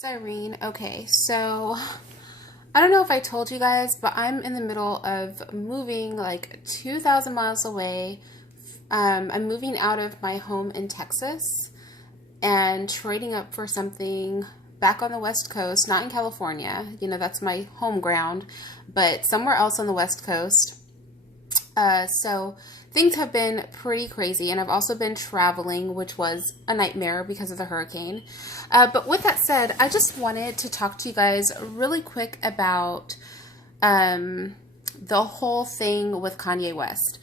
Cyrene, okay, so I don't know if I told you guys, but I'm in the middle of moving like 2,000 miles away. I'm moving out of my home in Texas and trading up for something back on the West Coast, not in California. You know, that's my home ground, but somewhere else on the West Coast. So things have been pretty crazy, and I've also been traveling, which was a nightmare because of the hurricane. But with that said, I just wanted to talk to you guys really quick about the whole thing with Kanye West.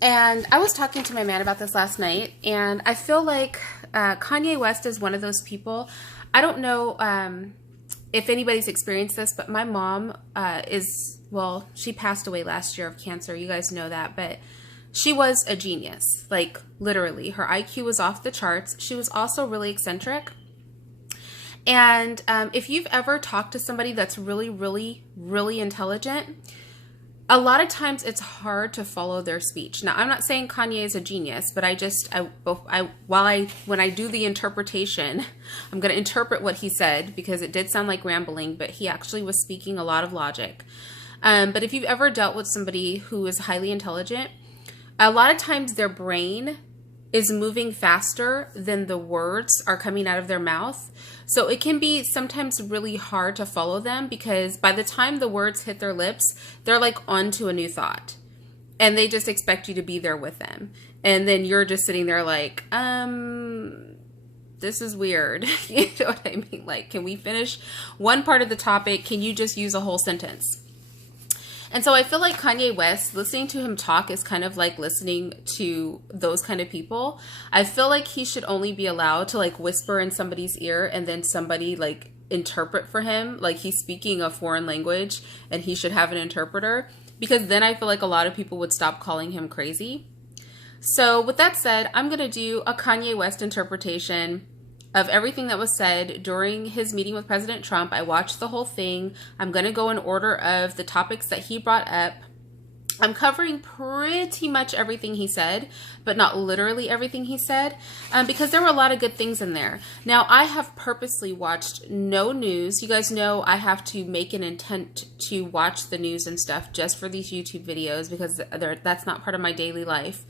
And I was talking to my man about this last night, and I feel like Kanye West is one of those people. I don't know if anybody's experienced this, but my mom well, she passed away last year of cancer. You guys know that, but she was a genius. Like, literally. Her IQ was off the charts. She was also really eccentric. And if you've ever talked to somebody that's really, really, really intelligent, a lot of times it's hard to follow their speech. Now, I'm not saying Kanye is a genius, but when I do the interpretation, I'm going to interpret what he said because it did sound like rambling, but he actually was speaking a lot of logic. But if you've ever dealt with somebody who is highly intelligent, a lot of times their brain is moving faster than the words are coming out of their mouth. So it can be sometimes really hard to follow them because by the time the words hit their lips, they're like onto a new thought. And they just expect you to be there with them. And then you're just sitting there like, this is weird. You know what I mean? Like, can we finish one part of the topic? Can you just use a whole sentence? And so I feel like Kanye West, listening to him talk is kind of like listening to those kind of people. I feel like he should only be allowed to like whisper in somebody's ear and then somebody like interpret for him. Like he's speaking a foreign language and he should have an interpreter, because then I feel like a lot of people would stop calling him crazy. So with that said, I'm going to do a Kanye West interpretation of everything that was said during his meeting with President Trump. I watched the whole thing. I'm going to go in order of the topics that he brought up. I'm covering pretty much everything he said, but not literally everything he said, because there were a lot of good things in there. Now, I have purposely watched no news. You guys know I have to make an intent to watch the news and stuff just for these YouTube videos because that's not part of my daily life.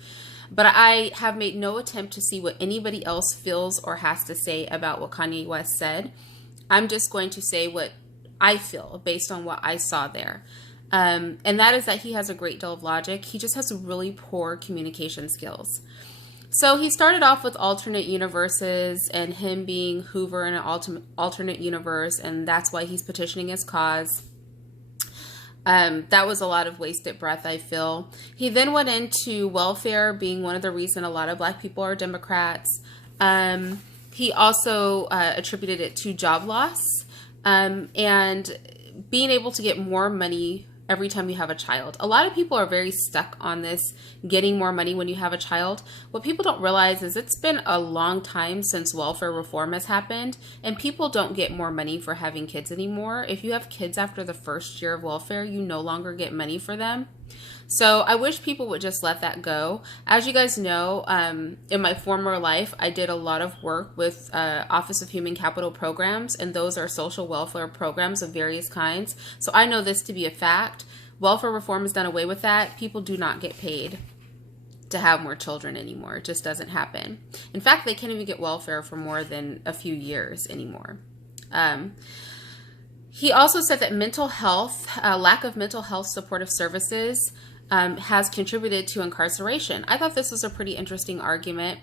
But I have made no attempt to see what anybody else feels or has to say about what Kanye West said. I'm just going to say what I feel based on what I saw there. And that is that he has a great deal of logic. He just has really poor communication skills. So he started off with alternate universes and him being Hoover in an alternate universe, and that's why he's petitioning his cause. That was a lot of wasted breath, I feel. He then went into welfare being one of the reasons a lot of Black people are Democrats. He also attributed it to job loss and being able to get more money every time you have a child. A lot of people are very stuck on this getting more money when you have a child. What people don't realize is it's been a long time since welfare reform has happened, and people don't get more money for having kids anymore. If you have kids after the first year of welfare, you no longer get money for them. So I wish people would just let that go. As you guys know, in my former life, I did a lot of work with Office of Human Capital programs, and those are social welfare programs of various kinds. So I know this to be a fact. Welfare reform has done away with that. People do not get paid to have more children anymore. It just doesn't happen. In fact, they can't even get welfare for more than a few years anymore. He also said that mental health, lack of mental health supportive services has contributed to incarceration. I thought this was a pretty interesting argument.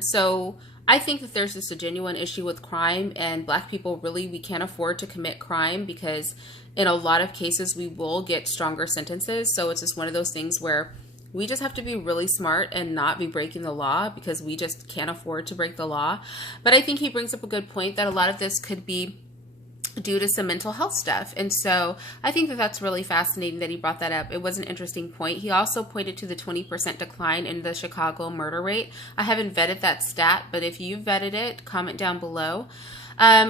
So I think that there's just a genuine issue with crime, and Black people we can't afford to commit crime because in a lot of cases we will get stronger sentences. So it's just one of those things where we just have to be really smart and not be breaking the law because we just can't afford to break the law. But I think he brings up a good point that a lot of this could be due to some mental health stuff. And so I think that that's really fascinating that he brought that up. It was an interesting point. He also pointed to the 20% decline in the Chicago murder rate. I haven't vetted that stat, but if you've vetted it, comment down below.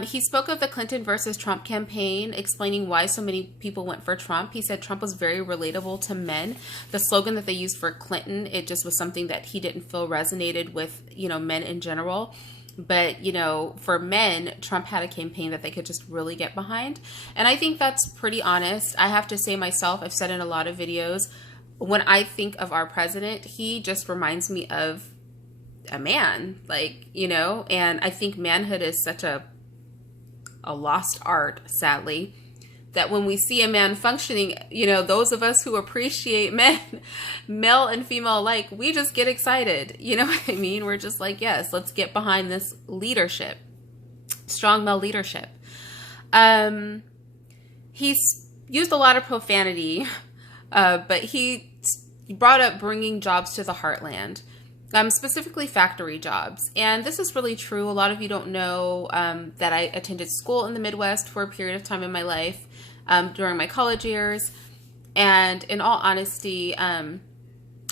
He spoke of the Clinton versus Trump campaign, explaining why so many people went for Trump. He said Trump was very relatable to men. The slogan that they used for Clinton, it just was something that he didn't feel resonated with, men in general. But, you know, for men, Trump had a campaign that they could just really get behind. And I think that's pretty honest. I have to say myself, I've said in a lot of videos, when I think of our president, he just reminds me of a man, like, you know, and I think manhood is such a lost art, sadly, that when we see a man functioning, you know, those of us who appreciate men, male and female alike, we just get excited. You know what I mean? We're just like, yes, let's get behind this leadership, strong male leadership. He's used a lot of profanity, but he brought up bringing jobs to the heartland. Specifically factory jobs. And this is really true. A lot of you don't know that I attended school in the Midwest for a period of time in my life during my college years. And in all honesty, I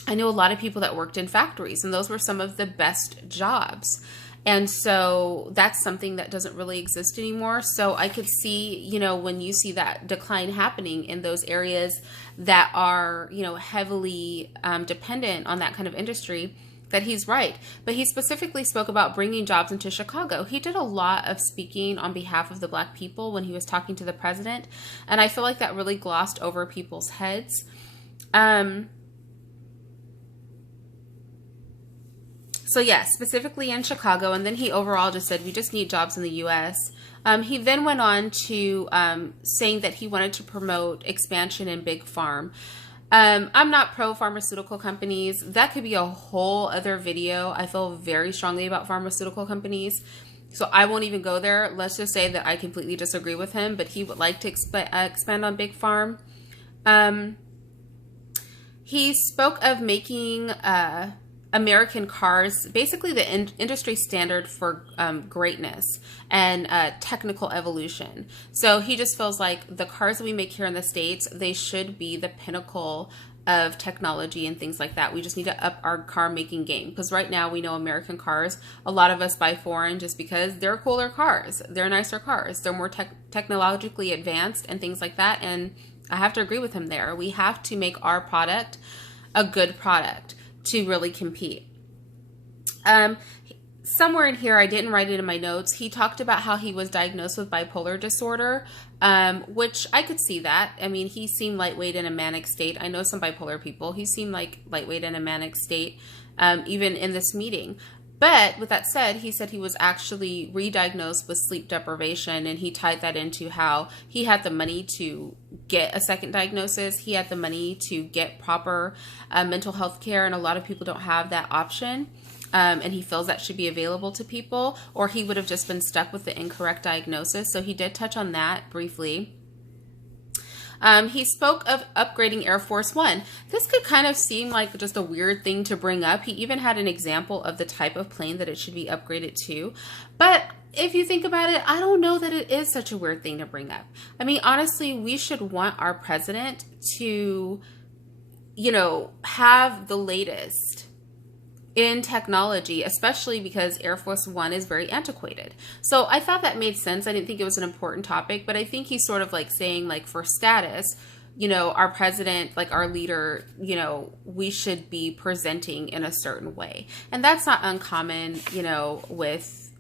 knew a lot of people that worked in factories, and those were some of the best jobs. And so that's something that doesn't really exist anymore. So I could see, you know, when you see that decline happening in those areas that are, you know, heavily dependent on that kind of industry, that he's right. But he specifically spoke about bringing jobs into Chicago. He did a lot of speaking on behalf of the Black people when he was talking to the president. And I feel like that really glossed over people's heads. So yeah, specifically in Chicago. And then he overall just said, we just need jobs in the U.S. He then went on to saying that he wanted to promote expansion in big farm. I'm not pro pharmaceutical companies. That could be a whole other video. I feel very strongly about pharmaceutical companies, so I won't even go there. Let's just say that I completely disagree with him, but he would like to expand on big farm. He spoke of making American cars basically the industry standard for greatness and technical evolution. So he just feels like the cars that we make here in the States, they should be the pinnacle of technology and things like that. We just need to up our car making game, because right now we know American cars, a lot of us buy foreign just because they're cooler cars, they're nicer cars, they're more technologically advanced and things like that. And I have to agree with him there. We have to make our product a good product to really compete. Somewhere in here, I didn't write it in my notes, he talked about how he was diagnosed with bipolar disorder, which I could see that. I mean, he seemed lightweight in a manic state. I know some bipolar people. He seemed like lightweight in a manic state, even in this meeting. But with that said, he said he was actually re-diagnosed with sleep deprivation, and he tied that into how he had the money to get a second diagnosis. He had the money to get proper mental health care, and a lot of people don't have that option. And he feels that should be available to people, or he would have just been stuck with the incorrect diagnosis. So he did touch on that briefly. He spoke of upgrading Air Force One. This could kind of seem like just a weird thing to bring up. He even had an example of the type of plane that it should be upgraded to. But if you think about it, I don't know that it is such a weird thing to bring up. I mean, honestly, we should want our president to, you know, have the latest in technology, especially because Air Force One is very antiquated. So I thought that made sense. I didn't think it was an important topic, but I think he's sort of like saying, like, for status, you know, our president, like our leader, you know, we should be presenting in a certain way. And that's not uncommon, you know, with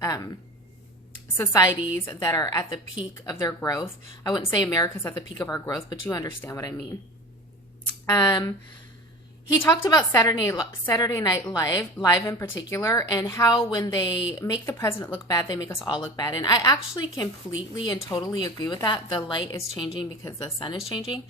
societies that are at the peak of their growth. I wouldn't say America's at the peak of our growth, but you understand what I mean. He talked about Saturday Night Live in particular, and how when they make the president look bad, they make us all look bad. And I actually completely and totally agree with that. The light is changing because the sun is changing.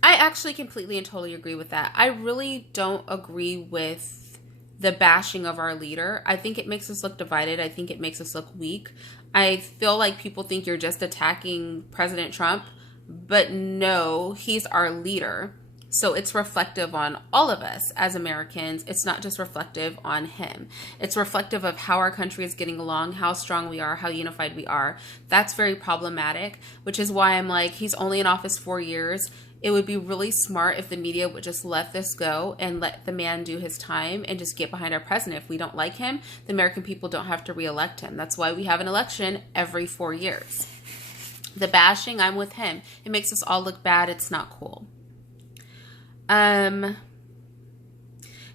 I actually completely and totally agree with that. I really don't agree with the bashing of our leader. I think it makes us look divided. I think it makes us look weak. I feel like people think you're just attacking President Trump, but no, he's our leader. So it's reflective on all of us as Americans. It's not just reflective on him. It's reflective of how our country is getting along, how strong we are, how unified we are. That's very problematic, which is why I'm like, he's only in office 4 years. It would be really smart if the media would just let this go and let the man do his time and just get behind our president. If we don't like him, the American people don't have to reelect him. That's why we have an election every 4 years. The bashing, I'm with him. It makes us all look bad. It's not cool.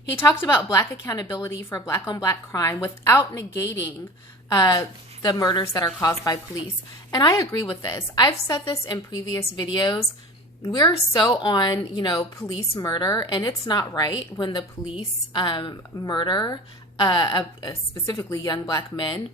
He He talked about Black accountability for Black on Black crime without negating the murders that are caused by police. And I agree with this. I've said this in previous videos. We're so on, police murder, and it's not right when the police murder specifically young Black men.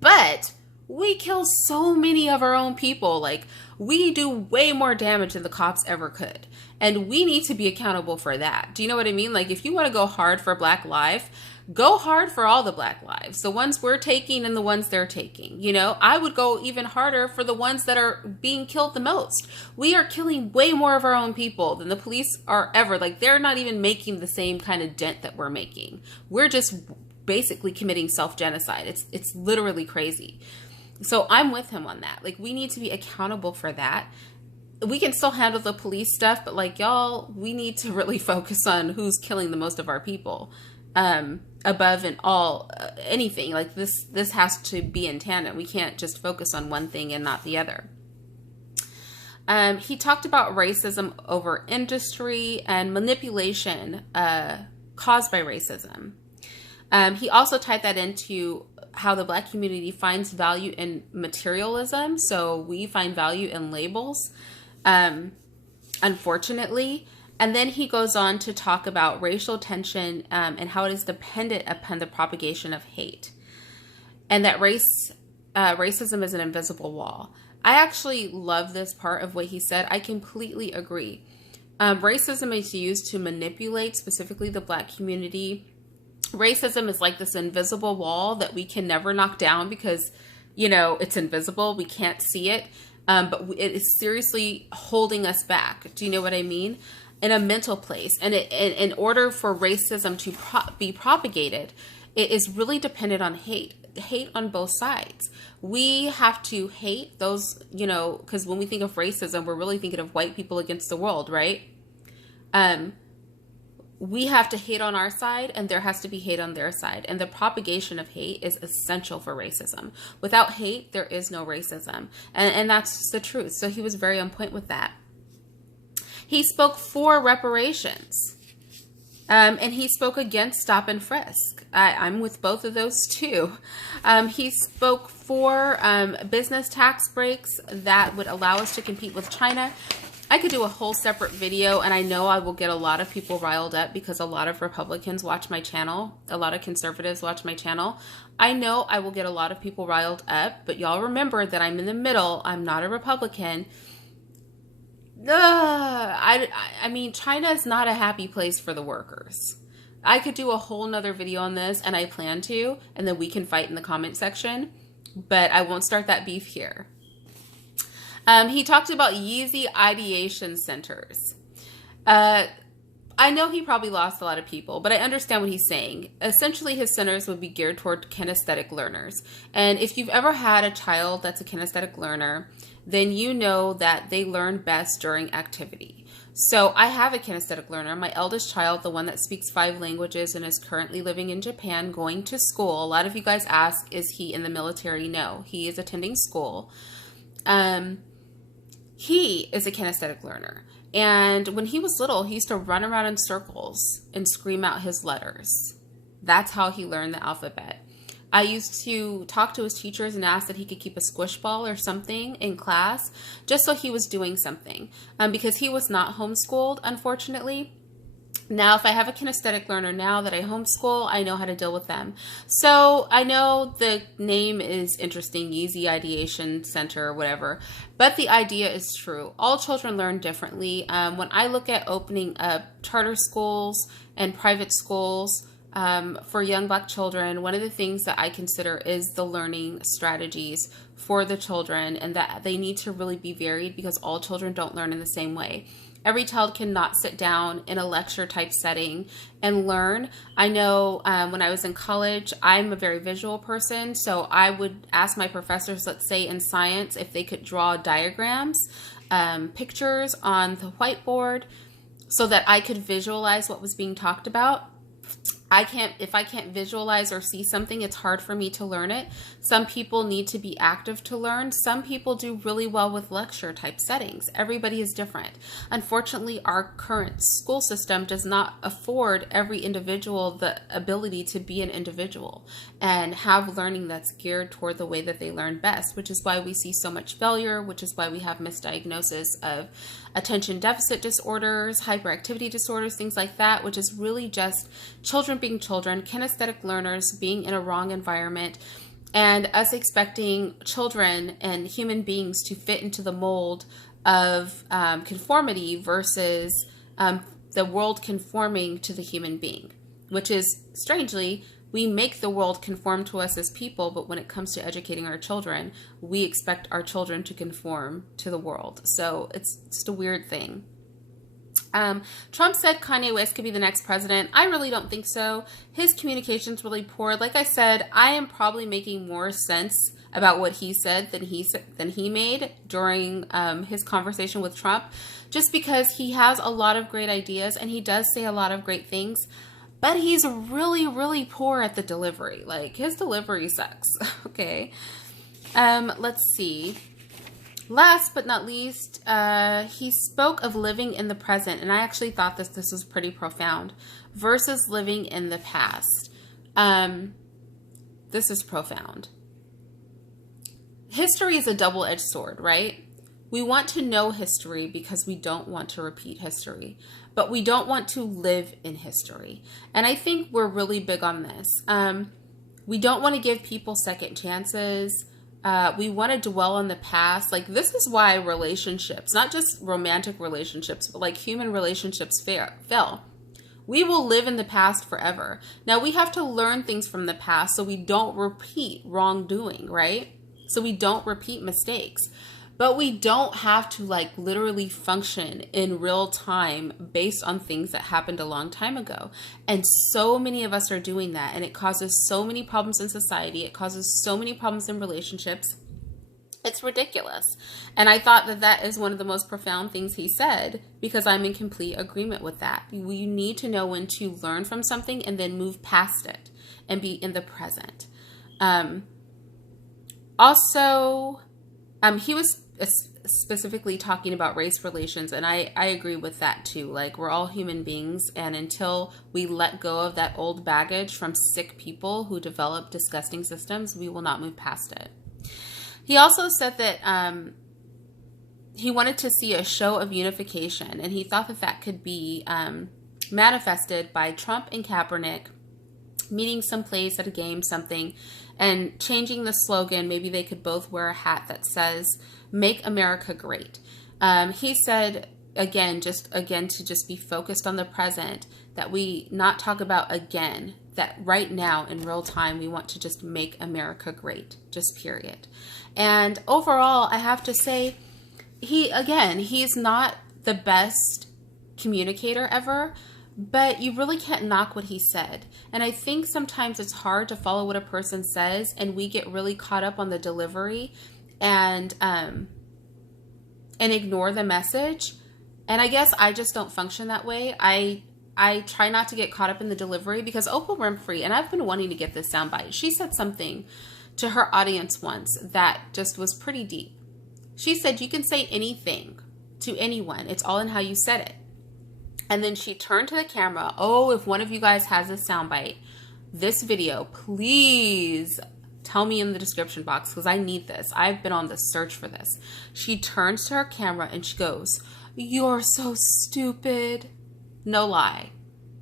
But we kill so many of our own people. Like, we do way more damage than the cops ever could. And we need to be accountable for that. Do you know what I mean? Like, if you want to go hard for Black life, go hard for all the Black lives. The ones we're taking and the ones they're taking. I would go even harder for the ones that are being killed the most. We are killing way more of our own people than the police are ever. Like, they're not even making the same kind of dent that we're making. We're just basically committing self-genocide. It's literally crazy. So I'm with him on that. Like, we need to be accountable for that. We can still handle the police stuff, but like, y'all, we need to really focus on who's killing the most of our people. Above and all anything. Like, this has to be in tandem. We can't just focus on one thing and not the other. He talked about racism over industry and manipulation caused by racism. He also tied that into how the Black community finds value in materialism. So we find value in labels, unfortunately. And then he goes on to talk about racial tension and how it is dependent upon the propagation of hate. And that racism is an invisible wall. I actually love this part of what he said. I completely agree. Racism is used to manipulate specifically the Black community. Racism is like this invisible wall that we can never knock down because, it's invisible. We can't see it. But it is seriously holding us back. Do you know what I mean? In a mental place. And in order for racism to be propagated, it is really dependent on hate on both sides. We have to hate those, because when we think of racism, we're really thinking of white people against the world, right? We have to hate on our side, and there has to be hate on their side. And the propagation of hate is essential for racism. Without hate, there is no racism. And that's the truth. So he was very on point with that. He spoke for reparations. And he spoke against stop and frisk. I'm with both of those too. He spoke for business tax breaks that would allow us to compete with China. I could do a whole separate video, and I know I will get a lot of people riled up because a lot of Republicans watch my channel. A lot of conservatives watch my channel. I know I will get a lot of people riled up, but y'all remember that I'm in the middle. I'm not a Republican. I mean, China is not a happy place for the workers. I could do a whole nother video on this, and I plan to, and then we can fight in the comment section, but I won't start that beef here. He talked about Yeezy ideation centers. I know he probably lost a lot of people, but I understand what he's saying. Essentially, his centers would be geared toward kinesthetic learners. And if you've ever had a child that's a kinesthetic learner, then you know that they learn best during activity. So I have a kinesthetic learner. My eldest child, the one that speaks 5 languages and is currently living in Japan, going to school. A lot of you guys ask, is he in the military? No, he is attending school. He is a kinesthetic learner. And when he was little, he used to run around in circles and scream out his letters. That's how he learned the alphabet. I used to talk to his teachers and ask that he could keep a squish ball or something in class, just so he was doing something, because he was not homeschooled, unfortunately. Now, if I have a kinesthetic learner now that I homeschool, I know how to deal with them. So I know the name is interesting, Yeezy Ideation Center or whatever, but the idea is true. All children learn differently. When I look at opening up charter schools and private schools for young Black children, one of the things that I consider is the learning strategies for the children, and that they need to really be varied because all children don't learn in the same way. Every child cannot sit down in a lecture type setting and learn. I know when I was in college, I'm a very visual person. So I would ask my professors, let's say in science, if they could draw diagrams, pictures on the whiteboard so that I could visualize what was being talked about. if I can't visualize or see something, it's hard for me to learn it. Some people need to be active to learn. Some people do really well with lecture type settings. Everybody is different. Unfortunately, our current school system does not afford every individual the ability to be an individual and have learning that's geared toward the way that they learn best, which is why we see so much failure, which is why we have misdiagnosis of attention deficit disorders, hyperactivity disorders, things like that, which is really just children being children, kinesthetic learners being in a wrong environment, and us expecting children and human beings to fit into the mold of conformity versus the world conforming to the human being, which is, strangely, we make the world conform to us as people, but when it comes to educating our children, we expect our children to conform to the world. So it's just a weird thing. Trump said Kanye West could be the next president. I really don't think so. His communication's really poor. Like I said, I am probably making more sense about what he said than he made during his conversation with Trump, just because he has a lot of great ideas and he does say a lot of great things. But he's really, really poor at the delivery. Like, his delivery sucks. Okay. Let's see. Last but not least, he spoke of living in the present. And I actually thought this was pretty profound. Versus living in the past. This is profound. History is a double-edged sword, right? We want to know history because we don't want to repeat history, but we don't want to live in history. And I think we're really big on this. We don't want to give people second chances. We want to dwell on the past. Like, this is why relationships, not just romantic relationships, but like human relationships fail. We will live in the past forever. Now, we have to learn things from the past so we don't repeat wrongdoing, right? So we don't repeat mistakes. But we don't have to like literally function in real time based on things that happened a long time ago. And so many of us are doing that. And it causes so many problems in society. It causes so many problems in relationships. It's ridiculous. And I thought that is one of the most profound things he said, because I'm in complete agreement with that. You need to know when to learn from something and then move past it and be in the present. He was specifically talking about race relations, and I agree with that too. Like, we're all human beings, and until we let go of that old baggage from sick people who develop disgusting systems, we will not move past it. He also said that he wanted to see a show of unification, and he thought that could be manifested by Trump and Kaepernick meeting someplace at a game, something, and changing the slogan. Maybe they could both wear a hat that says, "Make America Great." He said, again, to just be focused on the present, that we not talk about again, that right now in real time, we want to just make America great, just period. And overall, I have to say, he's not the best communicator ever, but you really can't knock what he said. And I think sometimes it's hard to follow what a person says, and we get really caught up on the delivery and ignore the message. And I guess I just don't function that way. I try not to get caught up in the delivery, because Oprah Winfrey, and I've been wanting to get this soundbite, she said something to her audience once that just was pretty deep. She said, you can say anything to anyone. It's all in how you said it. And then she turned to the camera. Oh, if one of you guys has a soundbite, this video, please tell me in the description box, because I need this. I've been on the search for this. She turns to her camera and she goes, "You're so stupid." No lie.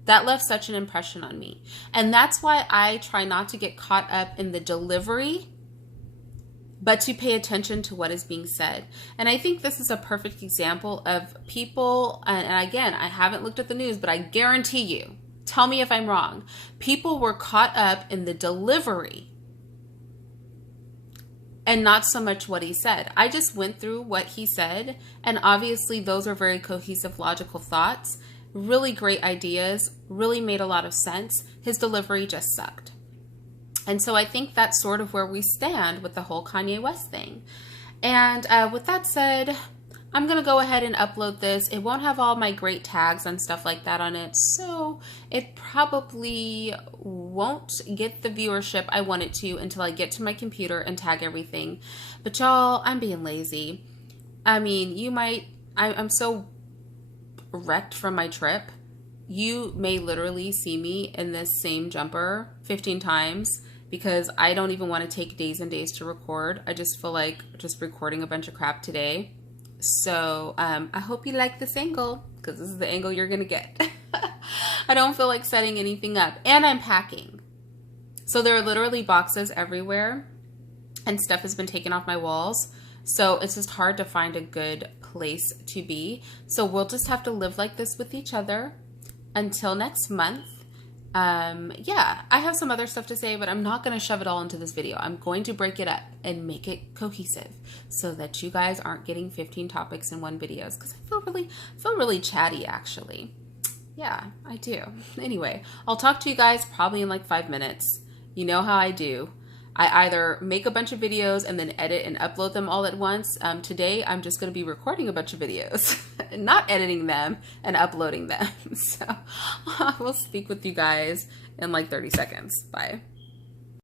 That left such an impression on me. And that's why I try not to get caught up in the delivery, but to pay attention to what is being said. And I think this is a perfect example of people, and again, I haven't looked at the news, but I guarantee you, tell me if I'm wrong, people were caught up in the delivery and not so much what he said. I just went through what he said, and obviously those are very cohesive, logical thoughts, really great ideas, really made a lot of sense. His delivery just sucked. And so I think that's sort of where we stand with the whole Kanye West thing. And with that said, I'm going to go ahead and upload this. It won't have all my great tags and stuff like that on it, so it probably won't get the viewership I want it to until I get to my computer and tag everything. But y'all, I'm being lazy. I mean, I'm so wrecked from my trip. You may literally see me in this same jumper 15 times because I don't even want to take days and days to record. I just feel like just recording a bunch of crap today. So I hope you like this angle because this is the angle you're going to get. I don't feel like setting anything up, and I'm packing. So there are literally boxes everywhere and stuff has been taken off my walls. So it's just hard to find a good place to be. So we'll just have to live like this with each other until next month. Yeah, I have some other stuff to say, but I'm not going to shove it all into this video. I'm going to break it up and make it cohesive so that you guys aren't getting 15 topics in one video, because I feel really chatty actually. Yeah, I do. Anyway, I'll talk to you guys probably in like 5 minutes. You know how I do. I either make a bunch of videos and then edit and upload them all at once. Today, I'm just going to be recording a bunch of videos, not editing them and uploading them. So we'll speak with you guys in like 30 seconds. Bye.